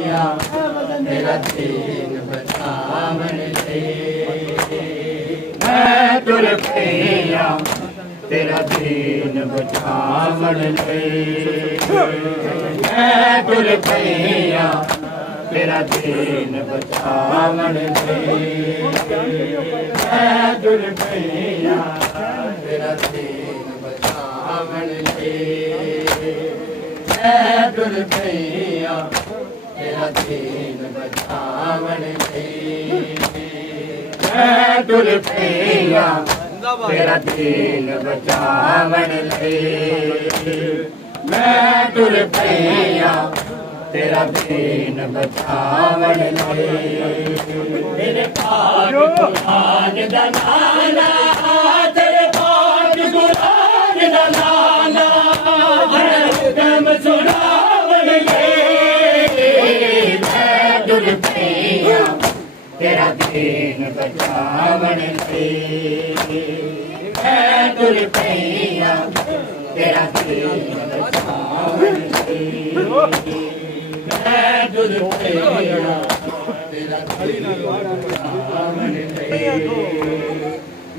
तेरा दीन बचावन ले मैं तुर पैया तेरा दीन बचावन ले मैं तुर पैया तेरा दीन बचावन ले मैं तुर पैया तेरा दीन बचावन ले मैं तुर पैया तेरा दीन बचावन ले मैं तुर पैया तेरा दीन बचावन ले मैं तुर पैया तेरा दीन बचावन ले तेरे पाक कुरान दा नाना तेरे पाक कुरान दा नाना हुक्म सुनावन ले मैं तुर पैया तेरा दीन बचावन ले मैं तुर पैया तेरा दीन बचावन ले मैं तुर पैया तेरा दीन बचावन ले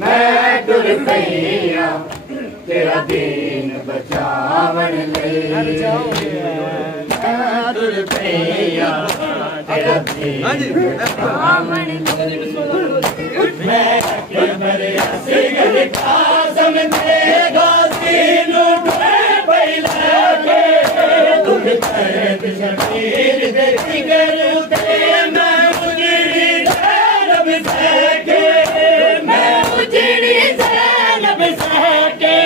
मैं तुर पैया तेरा दीन बचावन ले मैं तुर पैया तेरा दीन बचावन ले मैं अकबर असगर कासम तेगा सीनू टुए पैला के तुम दर्द शबीर दे जिगर उते मैं उजड़ी ज़ैनब सके मैं उजड़ी ज़ैनब सके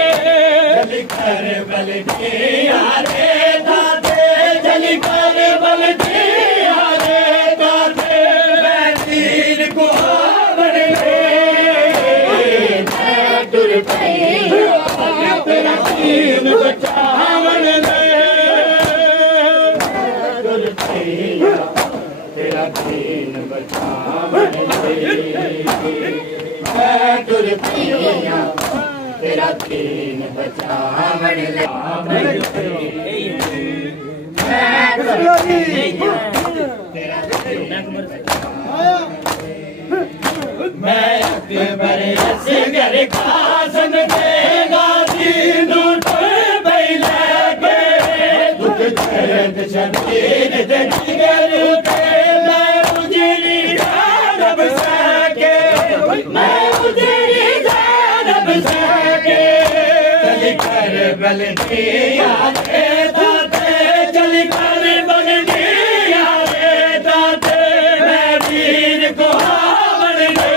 जल कर बल दिया रे दाते जल कर बल दिया रे दाते मैं तीर को तेरा दीन बचावन ले तेरा दीन बचावन ले मैं तुर पैया तेरा दीन बचावन ले मैं तुर पैया तेरा दीन मैं अकबर असगर कासम तेगा सीनू टुए पैला के दुख दर्द शबीर दे जिगर उते मैं उजड़ी ज़ैनब सके मैं उजड़ी ज़ैनब सके चल कर बल दिया रे दाते चल कर बल दिया रे दाते मैं वीर को हावन ले